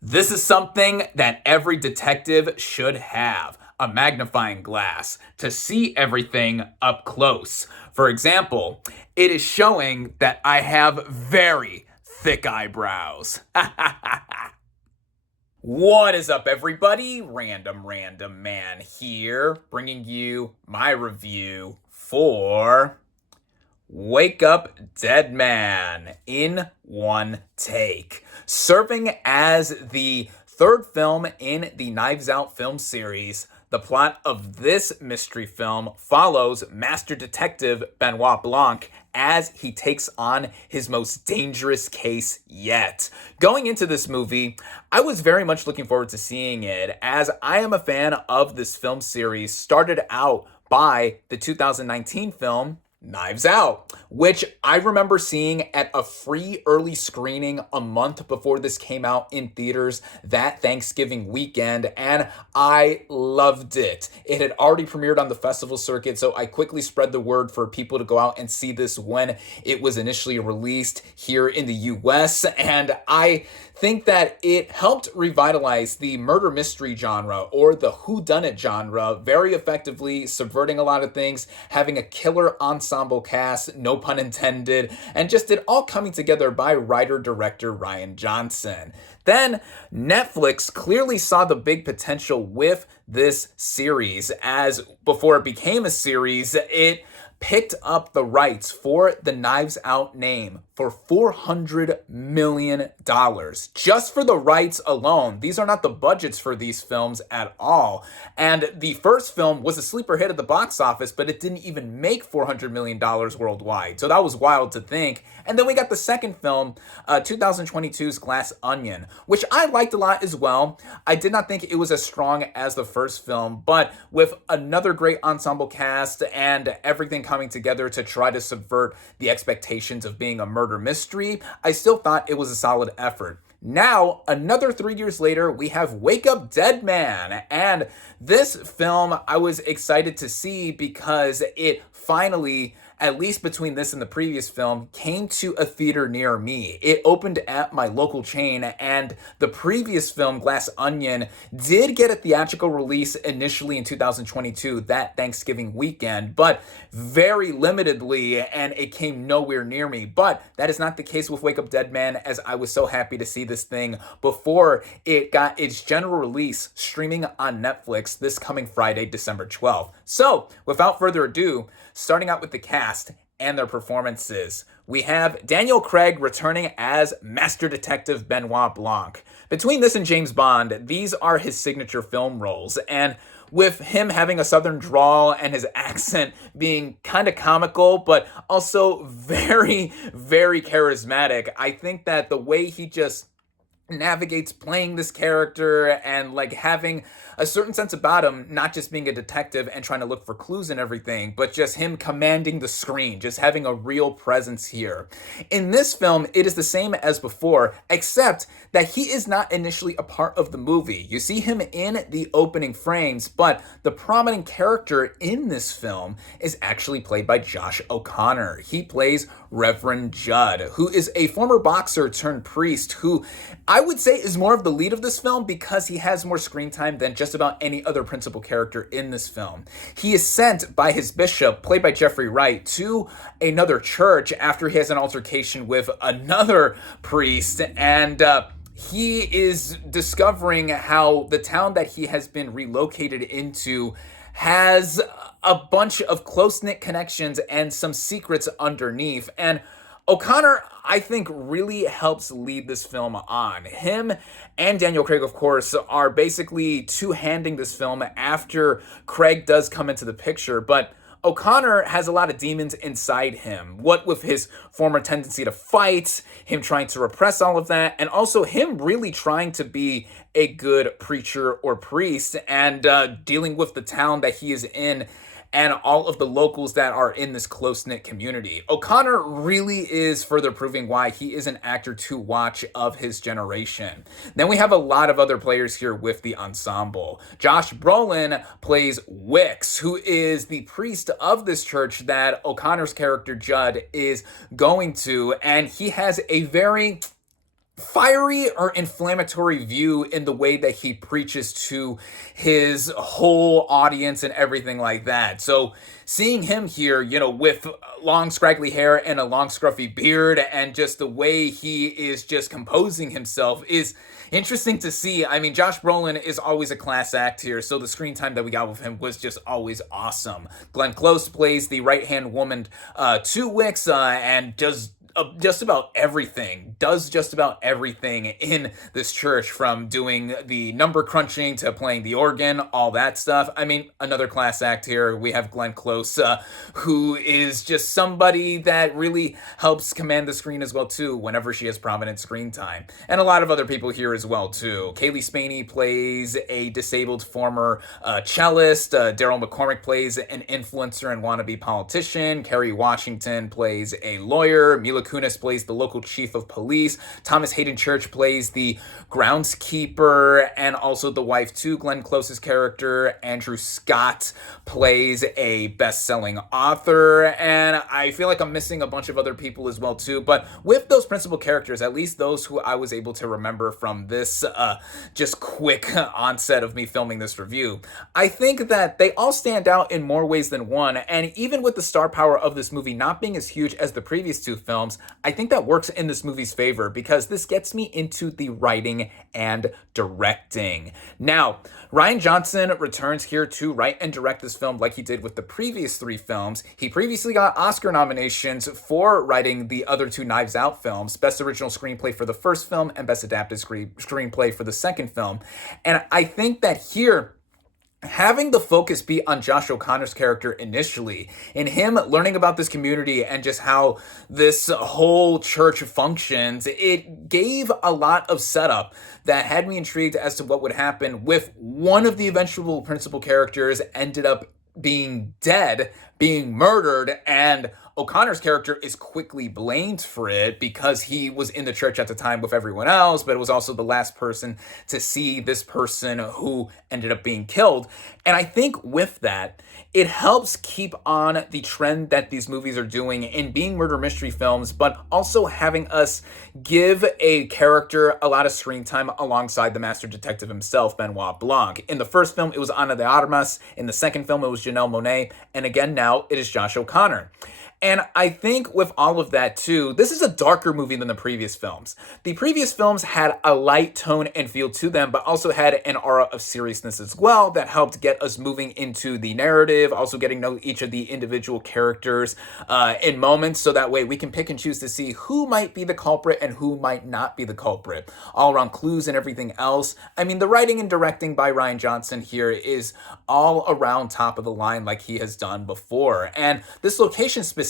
This is something that every detective should have: a magnifying glass to see everything up close. For example, it is showing that I have very thick eyebrows. What is up, everybody? Random Random Man here, bringing you my review for Wake Up Dead Man in one take, serving as the third film in the Knives Out film series. The plot of this mystery film follows Master Detective Benoit Blanc as he takes on his most dangerous case yet. Going into this movie, I was very much looking forward to seeing it, as I am a fan of this film series, started out by the 2019 film Knives Out, which I remember seeing at a free early screening a month before this came out in theaters that Thanksgiving weekend, and I loved it. It had already premiered on the festival circuit, so I quickly spread the word for people to go out and see this when it was initially released here in the US, and I think that it helped revitalize the murder mystery genre, or the whodunit genre, very effectively, subverting a lot of things, having a killer ensemble cast, no pun intended, and just it all coming together by writer-director Rian Johnson. Then Netflix clearly saw the big potential with this series, as before it became a series, it picked up the rights for the Knives Out name for $400 million. Just for the rights alone. These are not the budgets for these films at all. And the first film was a sleeper hit at the box office, but it didn't even make $400 million worldwide. So that was wild to think. And then we got the second film, 2022's Glass Onion, which I liked a lot as well. I did not think it was as strong as the first film, but with another great ensemble cast and everything coming together to try to subvert the expectations of being a murder mystery, I still thought it was a solid effort. Now, another 3 years later, we have Wake Up Dead Man, and this film I was excited to see because it finally, at least between this and the previous film, came to a theater near me. It opened at my local chain, and the previous film, Glass Onion, did get a theatrical release initially in 2022, that Thanksgiving weekend, but very limitedly, and it came nowhere near me. But that is not the case with Wake Up Dead Man, as I was so happy to see this thing before it got its general release streaming on Netflix this coming Friday, December 12th. So, without further ado, starting out with the cast and their performances, we have Daniel Craig returning as Master Detective Benoit Blanc. Between this and James Bond, these are his signature film roles, and with him having a southern drawl and his accent being kind of comical, but also very, very charismatic, I think that the way he just navigates playing this character and like having a certain sense about him, not just being a detective and trying to look for clues and everything, but just him commanding the screen, just having a real presence here. In this film, it is the same as before, except that he is not initially a part of the movie. You see him in the opening frames, but the prominent character in this film is actually played by Josh O'Connor. He plays Reverend Judd, who is a former boxer turned priest who I would say is more of the lead of this film because he has more screen time than just about any other principal character in this film. He is sent by his bishop, played by Jeffrey Wright, to another church after he has an altercation with another priest, and he is discovering how the town that he has been relocated into has a bunch of close-knit connections and some secrets underneath. And O'Connor, I think, really helps lead this film on. Him and Daniel Craig, of course, are basically two-handing this film after Craig does come into the picture, but O'Connor has a lot of demons inside him. What with his former tendency to fight, him trying to repress all of that, and also him really trying to be a good preacher or priest and dealing with the town that he is in and all of the locals that are in this close-knit community. O'Connor really is further proving why he is an actor to watch of his generation. Then we have a lot of other players here with the ensemble. Josh Brolin plays Wicks, who is the priest of this church that O'Connor's character Judd is going to, and he has a very fiery or inflammatory view in the way that he preaches to his whole audience and everything like that. So seeing him here, with long scraggly hair and a long scruffy beard and just the way he is just composing himself is interesting to see. I mean, Josh Brolin is always a class act here, so the screen time that we got with him was just always awesome. Glenn Close plays the right-hand woman to Wix and does just about everything in this church, from doing the number crunching to playing the organ, all that stuff. I mean, another class act here. We have Glenn Close, who is just somebody that really helps command the screen as well, too, whenever she has prominent screen time. And a lot of other people here as well, too. Kaylee Spaney plays a disabled former cellist. Daryl McCormick plays an influencer and wannabe politician. Kerry Washington plays a lawyer. Mila Kunis plays the local chief of police. Thomas Hayden Church plays the groundskeeper and also the wife to Glenn Close's character. Andrew Scott plays a best-selling author, and I feel like I'm missing a bunch of other people as well too. But with those principal characters, at least those who I was able to remember from this just quick onset of me filming this review, I think that they all stand out in more ways than one. And even with the star power of this movie not being as huge as the previous two films, I think that works in this movie's favor because this gets me into the writing and directing. Now, Rian Johnson returns here to write and direct this film like he did with the previous three films. He previously got Oscar nominations for writing the other two Knives Out films, Best Original Screenplay for the first film and Best Adapted Screenplay for the second film. And I think that here, having the focus be on Josh O'Connor's character initially, and him learning about this community and just how this whole church functions, it gave a lot of setup that had me intrigued as to what would happen with one of the eventual principal characters ended up being dead, being murdered, and O'Connor's character is quickly blamed for it because he was in the church at the time with everyone else, but it was also the last person to see this person who ended up being killed. And I think with that, it helps keep on the trend that these movies are doing in being murder mystery films, but also having us give a character a lot of screen time alongside the master detective himself, Benoit Blanc. In the first film, it was Ana de Armas. In the second film, it was Janelle Monáe. And again, now it is Josh O'Connor. And I think with all of that too, this is a darker movie than the previous films. The previous films had a light tone and feel to them, but also had an aura of seriousness as well that helped get us moving into the narrative, also getting to know each of the individual characters in moments, so that way we can pick and choose to see who might be the culprit and who might not be the culprit. All around clues and everything else. I mean, the writing and directing by Rian Johnson here is all around top of the line like he has done before. And this location specifically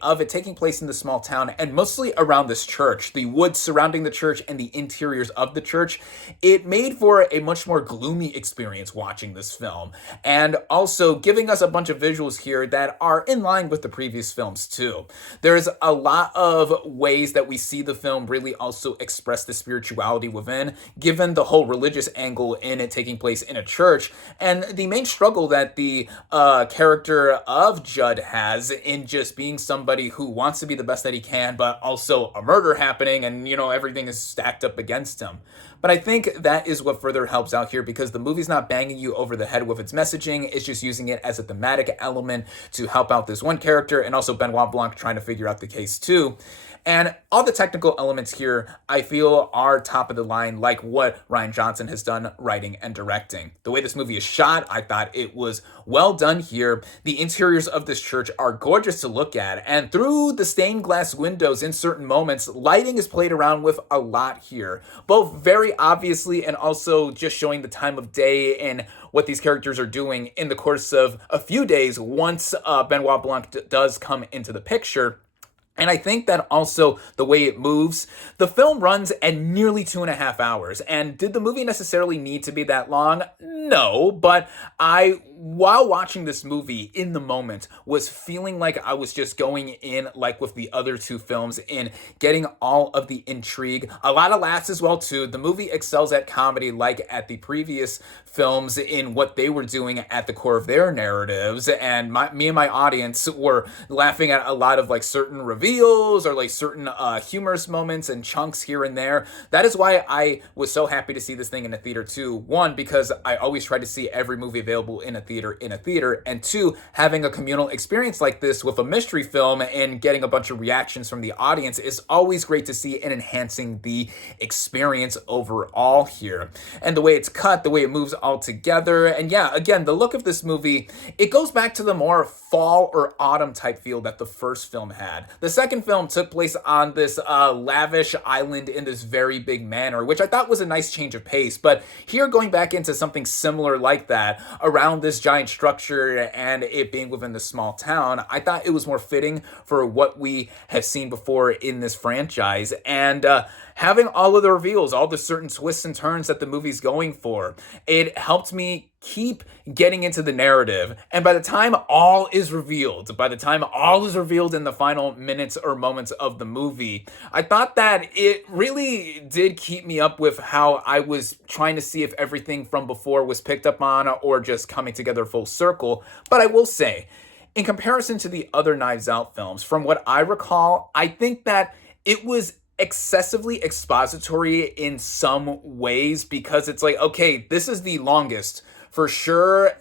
of it taking place in the small town and mostly around this church, the woods surrounding the church and the interiors of the church, it made for a much more gloomy experience watching this film. And also giving us a bunch of visuals here that are in line with the previous films too. There's a lot of ways that we see the film really also express the spirituality within, given the whole religious angle in it taking place in a church, and the main struggle that the character of Judd has in just being somebody who wants to be the best that he can, but also a murder happening and, everything is stacked up against him. But I think that is what further helps out here because the movie's not banging you over the head with its messaging. It's just using it as a thematic element to help out this one character and also Benoit Blanc trying to figure out the case too. And all the technical elements here, I feel, are top of the line, like what Rian Johnson has done writing and directing. The way this movie is shot, I thought it was well done here. The interiors of this church are gorgeous to look at, and through the stained glass windows in certain moments, lighting is played around with a lot here, both very obviously and also just showing the time of day and what these characters are doing in the course of a few days once Benoit Blanc does come into the picture. And I think that also the way it moves, the film runs at nearly 2.5 hours. And did the movie necessarily need to be that long? No, but I while watching this movie in the moment was feeling like I was just going in like with the other two films in getting all of the intrigue, a lot of laughs as well too. The movie excels at comedy like at the previous films in what they were doing at the core of their narratives, and me and my audience were laughing at a lot of like certain reveals or like certain humorous moments and chunks here and there. That is why I was so happy to see this thing in a theater too. One, because I always try to see every movie available in a theater, and two, having a communal experience like this with a mystery film and getting a bunch of reactions from the audience is always great to see and enhancing the experience overall here. And the way it's cut, the way it moves all together, and yeah, again, the look of this movie, it goes back to the more fall or autumn type feel that the first film had. The second film took place on this lavish island in this very big manor, which I thought was a nice change of pace, but here going back into something similar like that around this giant structure and it being within this small town, I thought it was more fitting for what we have seen before in this franchise. And having all of the reveals, all the certain twists and turns that the movie's going for, it helped me keep getting into the narrative. And by the time all is revealed in the final minutes or moments of the movie, I thought that it really did keep me up with how I was trying to see if everything from before was picked up on or just coming together full circle. But I will say, in comparison to the other Knives Out films, from what I recall, I think that it was excessively expository in some ways, because it's like, okay, this is the longest for sure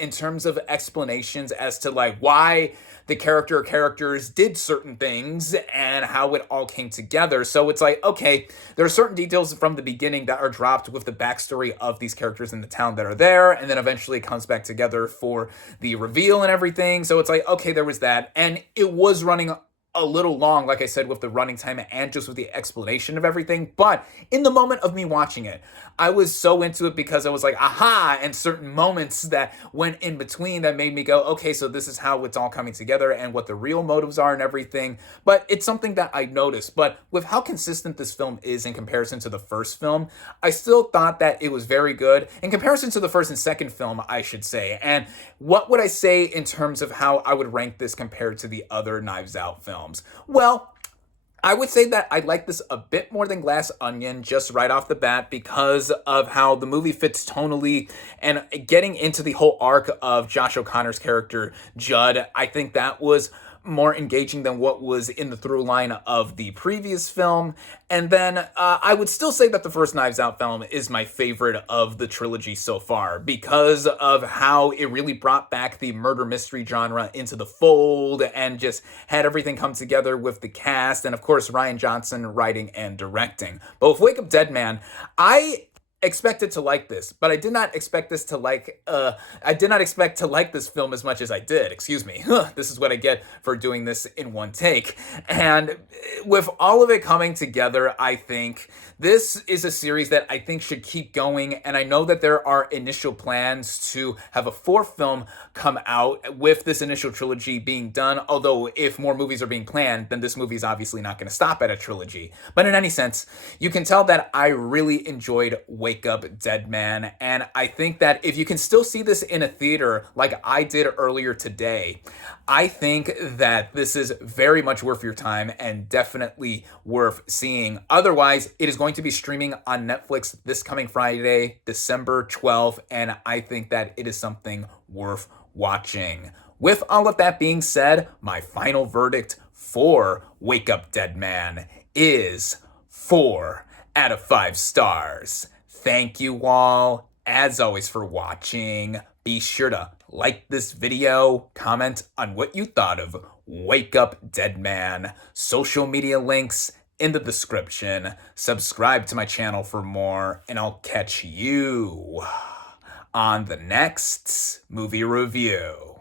in terms of explanations as to like why the characters did certain things and how it all came together. So it's like, okay, there are certain details from the beginning that are dropped with the backstory of these characters in the town that are there, and then eventually it comes back together for the reveal and everything. So it's like, okay, there was that, and it was running a little long, like I said, with the running time and just with the explanation of everything. But in the moment of me watching it, I was so into it because I was like, aha, and certain moments that went in between that made me go, okay, so this is how it's all coming together and what the real motives are and everything. But it's something that I noticed. But with how consistent this film is in comparison to the first film, I still thought that it was very good in comparison to the first and second film, I should say. And what would I say in terms of how I would rank this compared to the other Knives Out films? Well, I would say that I like this a bit more than Glass Onion just right off the bat because of how the movie fits tonally and getting into the whole arc of Josh O'Connor's character, Judd. I think that was more engaging than what was in the through line of the previous film. And then I would still say that the first Knives Out film is my favorite of the trilogy so far because of how it really brought back the murder mystery genre into the fold and just had everything come together with the cast and of course Rian Johnson writing and directing. But with Wake Up Dead Man, I expected to like this, but I did not expect this to like, I did not expect to like this film as much as I did, excuse me. This is what I get for doing this in one take. And with all of it coming together, I think this is a series that I think should keep going, and I know that there are initial plans to have a fourth film come out with this initial trilogy being done, although if more movies are being planned, then this movie is obviously not going to stop at a trilogy. But in any sense, you can tell that I really enjoyed Wake Up Dead Man, and I think that if you can still see this in a theater like I did earlier today, I think that this is very much worth your time and definitely worth seeing. Otherwise, it is going to be streaming on Netflix this coming Friday, December 12th, and I think that it is something worth watching. With all of that being said, my final verdict for Wake Up Dead Man is 4 out of 5 stars. Thank you all, as always, for watching. Be sure to like this video, comment on what you thought of Wake Up Dead Man. Social media links in the description. Subscribe to my channel for more, and I'll catch you on the next movie review.